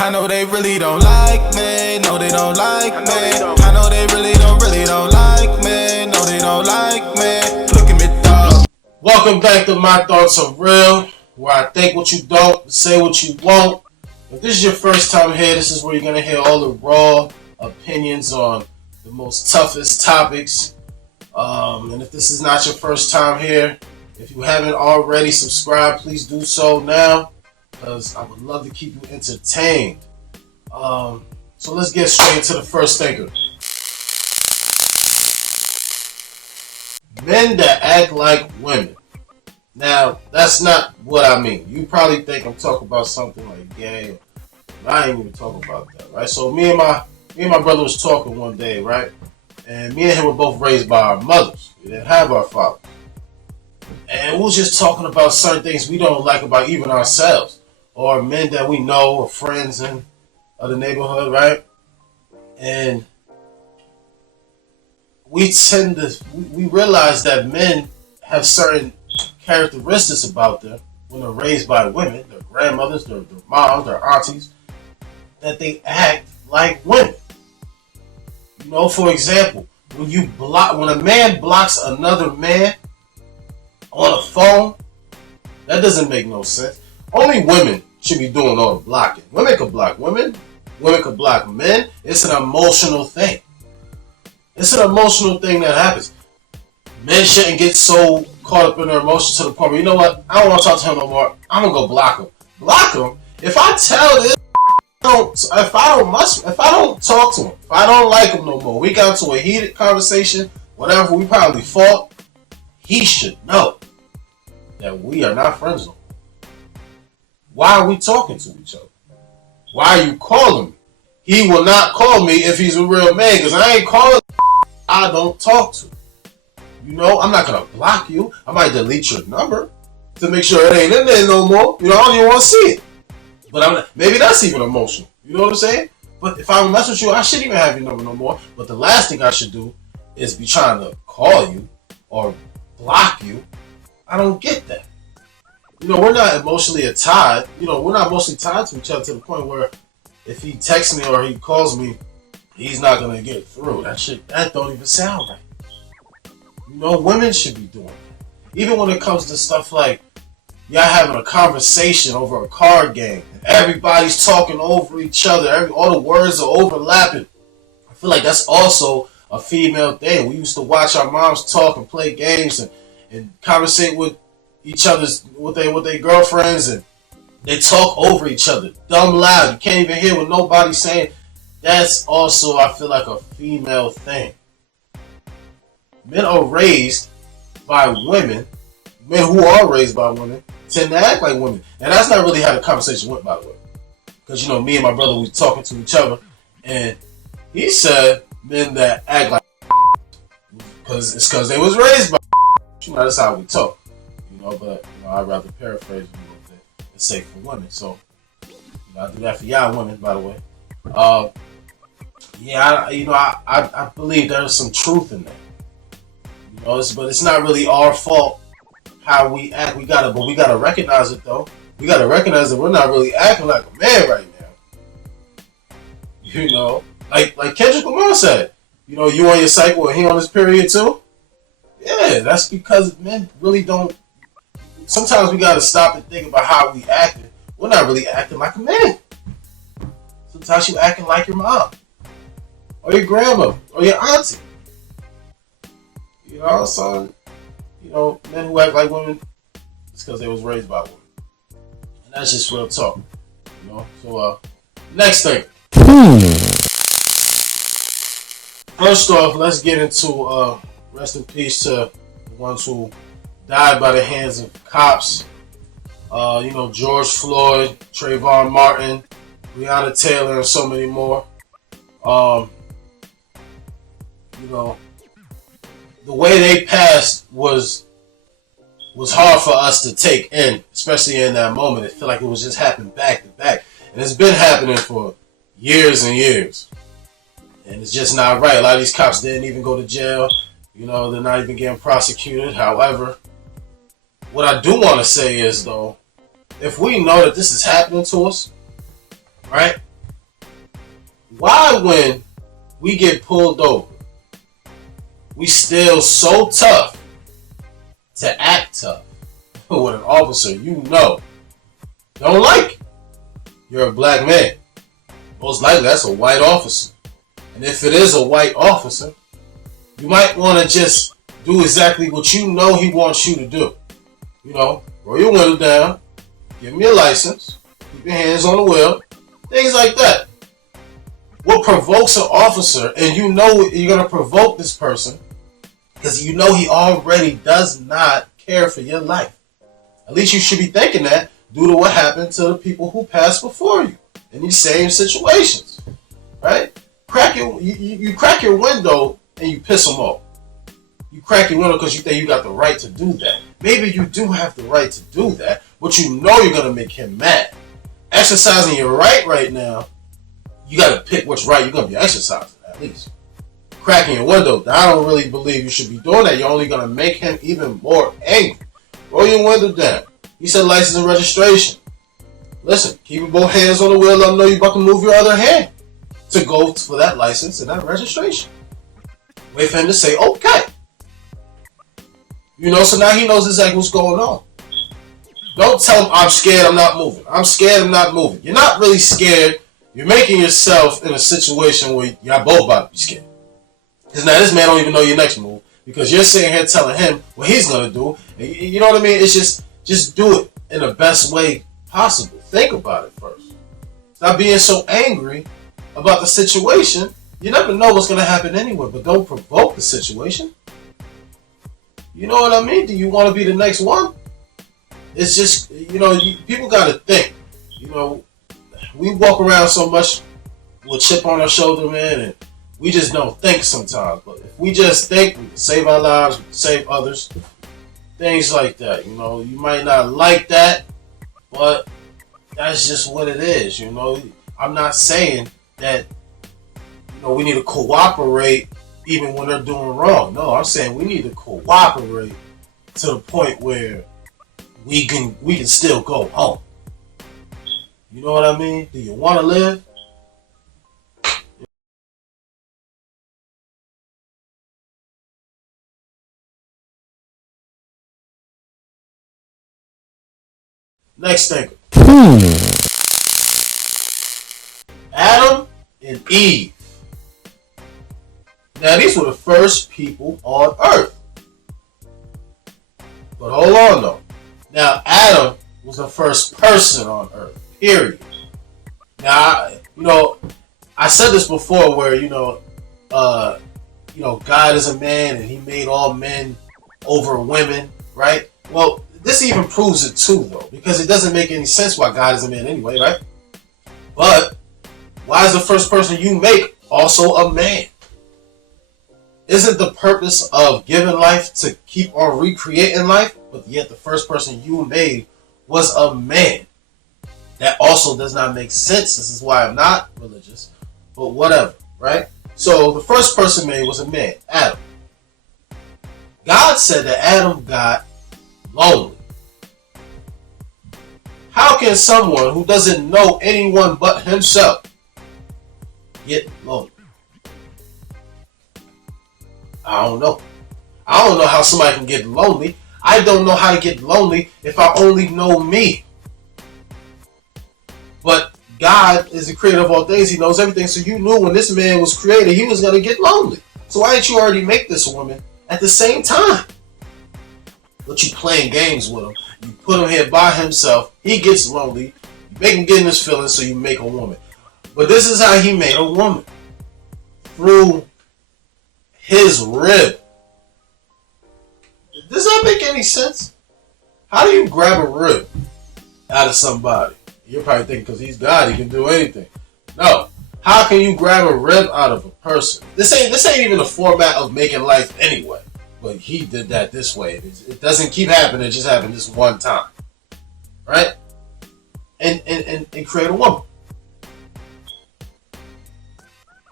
I know they really don't like me. No, they don't like me. I know they really don't like me. No, they don't like me. Look at me, dog. Welcome back to My Thoughts Are Real, where I think what you don't, say what you won't. If this is your first time here, this is where you're going to hear all the raw opinions on the most toughest topics. And if this is not your first time here, if you haven't already subscribed, please do so now, because I would love to keep you entertained. So let's get straight into the first thinker. Men that act like women. Now, that's not what I mean. You probably think I'm talking about something like gay. I ain't even talking about that, right? So me and my brother was talking one day, right? And me and him were both raised by our mothers. We didn't have our fathers. And we was just talking about certain things we don't like about even ourselves, or men that we know, or friends in the neighborhood, right? And we realize that men have certain characteristics about them when they're raised by women, their grandmothers, their moms, their aunties, that they act like women. You know, for example, when a man blocks another man on a phone, that doesn't make no sense. Only women should be doing all the blocking. Women can block women. Women can block men. It's an emotional thing. It's an emotional thing that happens. Men shouldn't get so caught up in their emotions to the point where, you know what, I don't want to talk to him no more. I'm gonna go block him. Block him? If I tell this, if I don't talk to him, if I don't like him no more, we got into a heated conversation, whatever, we probably fought, he should know that we are not friends no more. Why are we talking to each other? Why are you calling me? He will not call me if he's a real man, because I ain't calling I don't talk to. You know, I'm not going to block you. I might delete your number to make sure it ain't in there no more. You know, I don't even want to see it. But maybe that's even emotional. You know what I'm saying? But if I mess with you, I shouldn't even have your number no more. But the last thing I should do is be trying to call you or block you. I don't get that. You know, we're not emotionally tied. You know, we're not emotionally tied to each other to the point where if he texts me or he calls me, he's not going to get through. That don't even sound right. You know, women should be doing that. Even when it comes to stuff like y'all having a conversation over a card game and everybody's talking over each other, all the words are overlapping. I feel like that's also a female thing. We used to watch our moms talk and play games and conversate with each other's with their girlfriends, and they talk over each other, dumb loud. You can't even hear what nobody's saying. That's also, I feel like, a female thing. Men are raised by women. Men who are raised by women tend to act like women. And that's not really how the conversation went, by the way. Because, you know, me and my brother, we were talking to each other, and he said men that act like because they was raised by you know, that's how we talk. You know, but you know, I'd rather paraphrase a little bit and say for women. So, you know, I do that for y'all women, by the way. I believe there's some truth in that. You know, but it's not really our fault how we act. We gotta recognize it though. We gotta recognize that we're not really acting like a man right now. You know, like Kendrick Lamar said, you know, you on your cycle and he on his period too. Yeah, that's because men really don't. Sometimes we gotta stop and think about how we acting. We're not really acting like a man. Sometimes you acting like your mom, or your grandma, or your auntie. You know, so, you know, men who act like women, it's because they was raised by women. And that's just real talk. You know, so, next thing. First off, let's get into, rest in peace to the ones who died by the hands of cops. You know, George Floyd, Trayvon Martin, Breonna Taylor, and so many more. You know, the way they passed was hard for us to take in, especially in that moment. It felt like it was just happening back to back. And it's been happening for years and years. And it's just not right. A lot of these cops didn't even go to jail. You know, they're not even getting prosecuted. However, what I do want to say is, though, if we know that this is happening to us, right? Why, when we get pulled over, we still so tough to act tough with an officer don't like it? You're a black man. Most likely that's a white officer. And if it is a white officer, you might want to just do exactly what you know he wants you to do. Roll your window down, give him your license, keep your hands on the wheel, things like that. What provokes an officer, and you're going to provoke this person because he already does not care for your life. At least you should be thinking that due to what happened to the people who passed before you in these same situations, right? You crack your window and you piss them off. You crack your window because you think you got the right to do that. Maybe you do have the right to do that, but you're going to make him mad. Exercising your right now, you got to pick which right you're going to be exercising, at least. Cracking your window, I don't really believe you should be doing that. You're only going to make him even more angry. Roll your window down. He said license and registration. Listen, keep both hands on the wheel. Let him know you're about to move your other hand to go for that license and that registration. Wait for him to say, okay. So now he knows exactly what's going on. Don't tell him, I'm scared, I'm not moving. I'm scared, I'm not moving. You're not really scared. You're making yourself in a situation where y'all both about to be scared. Because now this man don't even know your next move. Because you're sitting here telling him what he's going to do. And you know what I mean? It's just do it in the best way possible. Think about it first. Stop being so angry about the situation. You never know what's going to happen anyway, but don't provoke the situation. You know what I mean? Do you want to be the next one? It's just, people got to think. We walk around so much with a chip on our shoulder, man, and we just don't think sometimes. But if we just think, we can save our lives, we can save others. Things like that. You might not like that, but that's just what it is. I'm not saying that, we need to cooperate even when they're doing wrong. No, I'm saying we need to cooperate to the point where we can still go home. You know what I mean? Do you want to live? Next thinker. Adam and Eve. Now, these were the first people on earth. But hold on, though. Now, Adam was the first person on earth, period. Now, I said this before where, God is a man and he made all men over women, right? Well, this even proves it too, though, because it doesn't make any sense why God is a man anyway, right? But why is the first person you make also a man? Isn't the purpose of giving life to keep on recreating life? But yet the first person you made was a man. That also does not make sense. This is why I'm not religious, but whatever, right? So the first person made was a man, Adam. God said that Adam got lonely. How can someone who doesn't know anyone but himself get lonely? I don't know. I don't know how somebody can get lonely. I don't know how to get lonely if I only know me. But God is the creator of all things. He knows everything. So you knew when this man was created, he was going to get lonely. So why didn't you already make this woman at the same time? But you playing games with him. You put him here by himself. He gets lonely. You make him get in his feelings, so you make a woman. But this is how he made a woman. Through his rib. Does that make any sense? How do you grab a rib out of somebody? You're probably thinking because he's God, he can do anything. No. How can you grab a rib out of a person? This ain't even the format of making life anyway. But he did that this way. It doesn't keep happening. It just happened this one time. Right? And create a woman.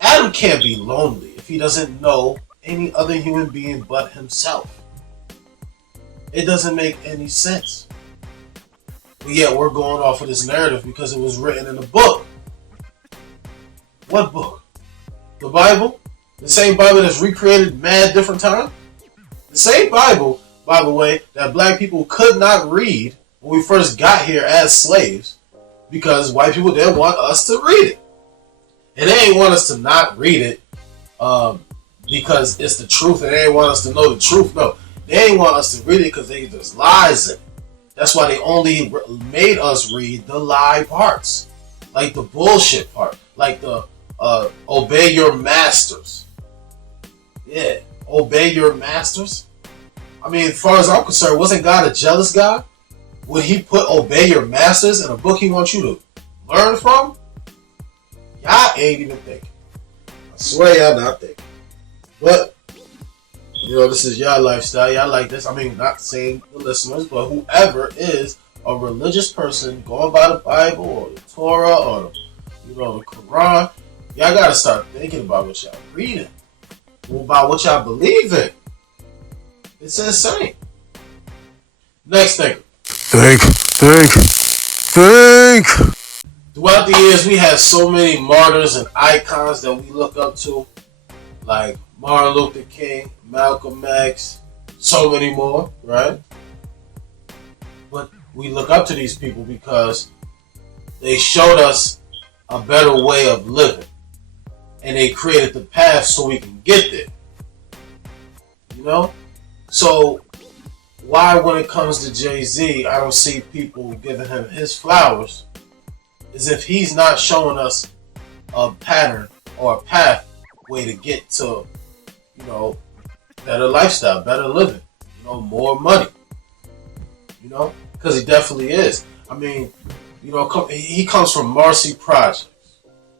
Adam can't be lonely if he doesn't know any other human being but himself. It doesn't make any sense. But yet we're going off of this narrative because it was written in a book. What book? The Bible, the same Bible that's recreated mad different times, the same Bible, by the way, that black people could not read when we first got here as slaves because white people didn't want us to read it. And they ain't want us to not read it because it's the truth and they ain't want us to know the truth. No, they ain't want us to read it because there's lies in it. That's why they only made us read the lie parts, like the bullshit part, like the obey your masters. Yeah, obey your masters. I mean, as far as I'm concerned, wasn't God a jealous God? Would he put obey your masters in a book he wants you to learn from? Y'all ain't even thinking. I swear y'all not thinking. But, you know, this is y'all lifestyle. Y'all like this. I mean, not saying the listeners, but whoever is a religious person going by the Bible or the Torah or, you know, the Quran, y'all got to start thinking about what y'all reading. About what y'all believe in. It's insane. Next thing. Think. Throughout the years, we had so many martyrs and icons that we look up to, like Martin Luther King, Malcolm X, so many more, right? But we look up to these people because they showed us a better way of living, and they created the path so we can get there. You know? So why, when it comes to Jay-Z, I don't see people giving him his flowers, as if he's not showing us a pattern or a pathway to get to, you know, better lifestyle, better living, you know, more money, you know, because he definitely is. I mean, you know, he comes from Marcy Projects,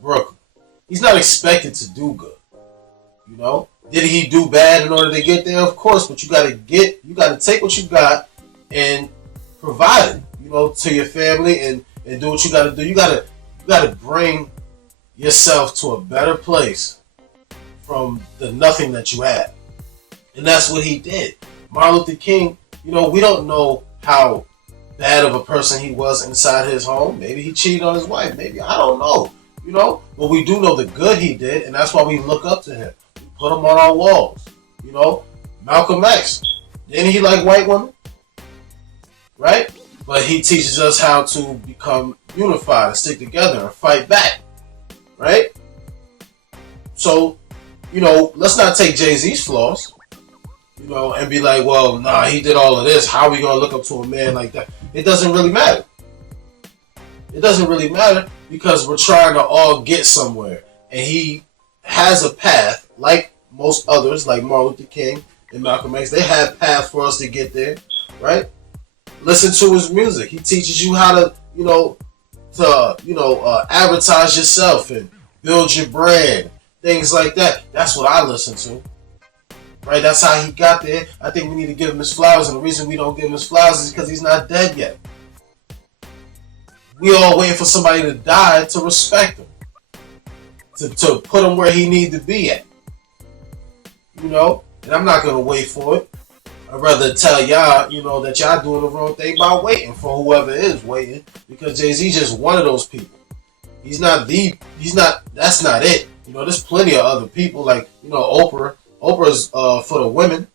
Brooklyn. He's not expected to do good, you know. Did he do bad in order to get there? Of course, but you got to take what you got and provide it, you know, to your family and do what you got to do. You got to bring yourself to a better place from the nothing that you had. And that's what he did. Martin Luther King, you know, we don't know how bad of a person he was inside his home. Maybe he cheated on his wife. Maybe, I don't know, you know, but we do know the good he did, and that's why we look up to him. Put them on our walls, you know. Malcolm X, didn't he like white women? Right? But he teaches us how to become unified and stick together and fight back, right? So, you know, let's not take Jay-Z's flaws, you know, and be like, well, nah, he did all of this. How are we gonna look up to a man like that? It doesn't really matter. It doesn't really matter because we're trying to all get somewhere, and he has a path. Like most others, like Martin Luther King and Malcolm X, they have paths for us to get there, right? Listen to his music. He teaches you how to, advertise yourself and build your brand, things like that. That's what I listen to, right? That's how he got there. I think we need to give him his flowers, and the reason we don't give him his flowers is because he's not dead yet. We all waiting for somebody to die to respect him. To put him where he need to be at, you know, and I'm not gonna wait for it. I'd rather tell y'all, you know, that y'all doing the wrong thing by waiting for whoever is waiting, because Jay-Z just one of those people. That's not it. You know, there's plenty of other people like, you know, Oprah's for the women.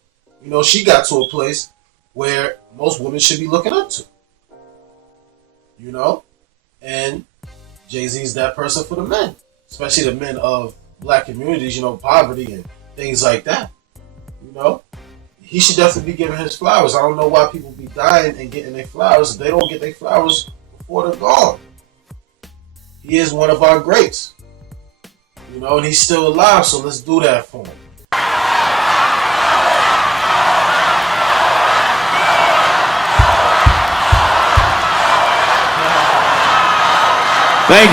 You know, she got to a place where most women should be looking up to, you know, and Jay-Z's that person for the men. Especially the men of black communities, you know, poverty and things like that. You know, he should definitely be giving his flowers. I don't know why people be dying and getting their flowers. They don't get their flowers before they're gone. He is one of our greats. You know, and he's still alive, so let's do that for him. Thank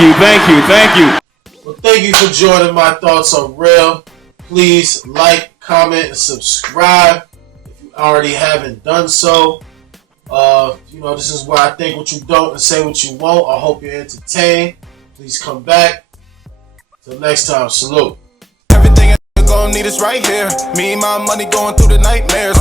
you. Well, thank you for joining my thoughts on Real. Please like, comment, and subscribe if you already haven't done so. You know, this is where I think what you don't and say what you won't. I hope you're entertained. Please come back. Till next time, salute. Everything you're gonna need is right here. Me and my money going through the nightmares.